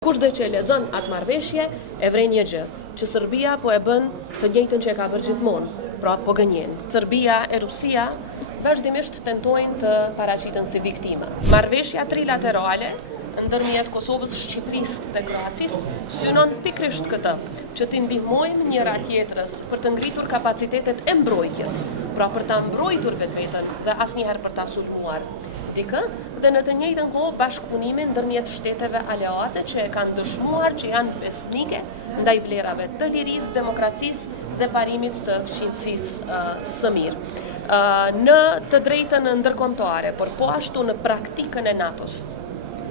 Kushdo që e lexon atë marrëveshje e vren një gjë, që Serbia po e bën të njëjtën që e ka bërë gjithmonë, pra po gënjen. Serbia e Rusia vazhdimisht tentojnë të paraqiten si viktima. Marrëveshja trilaterale ndërmjet Kosovës, Shqipërisë dhe Kroacisë synon pikërisht këtë, që t'i ndihmojmë njëra tjetrës për të ngritur kapacitetet e mbrojtjes, pra për ta mbrojtur vetveten dhe asnjëherë për ta sulmuar dikë, dhe në të njëjtën kohë bashkëpunimin ndërmjet shteteve aleate që e kanë dëshmuar që janë besnike ndaj vlerave të lirisë, demokracisë dhe parimit të fqinjësisë së mirë. Në të drejtën ndërkombëtare, por po ashtu në praktikën e NATO-s,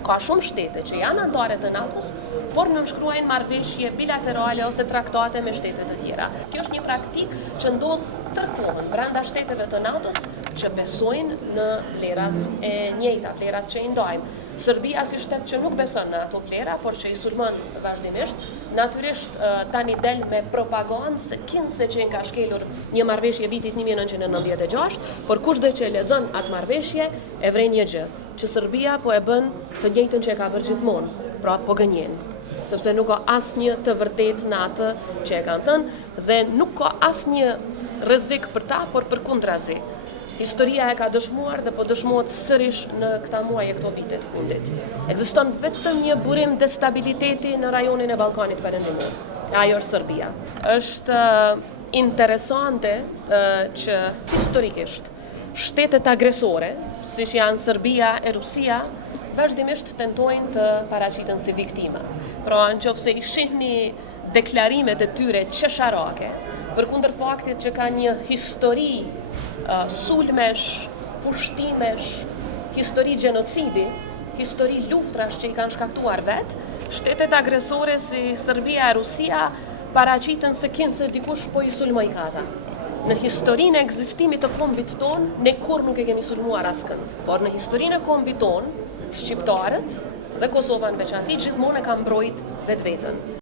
ka shumë shtete që janë anëtare të NATO-s, por nënshkruajnë marrëveshje bilaterale ose traktate me shtete të tjera. Kjo është një praktikë që ndodh tërkohën brenda shteteve të NATO-s që besojnë në vlerat e njëjta, vlerat që i ndajmë. Serbia si shtet që nuk beson në ato vlera, por që i sulmon vazhdimisht, natyrisht tani del me propagandë se kinse që nga shkelur një marrëveshje vitit 1996, por kushdo që e lexon atë marrëveshje e vren një gjë, që Serbia po e bën të njëjtën që e ka bërë gjithmonë, pra po gënjen, sepse nuk ka asnjë të vërtetë në atë që e kanë thënë dhe nuk ka asnjë rrezik për ta, por përkundrazi. Historia e ka dëshmuar dhe po dëshmohet sërish në këta muaj e këto vite të fundit. Ekziston vetëm një burim destabiliteti në rajonin e Ballkanit Perëndimor. Ajo është Serbia. Është interesante që historikisht shtetet agresore, siç janë Serbia e Rusia, vazhdimisht tentojnë të paraqiten si viktima. Pra, nëse i shihni deklarimet e tyre qesharake, përkundër faktit që ka një histori sulmesh, pushtimesh, histori gjenocidi, histori luftrash që i kanë shkaktuar vetë, shtetet agresore si Serbia e Rusia paraqiten se kinse dikush po i sulmoj kata. Në historinë e ekzistimit të kombit ton, ne kur nuk e kemi sulmuar askënd, por në historinë e kombit ton, shqiptarët dhe Kosova në veçanti gjithmonë e kanë mbrojt vetveten.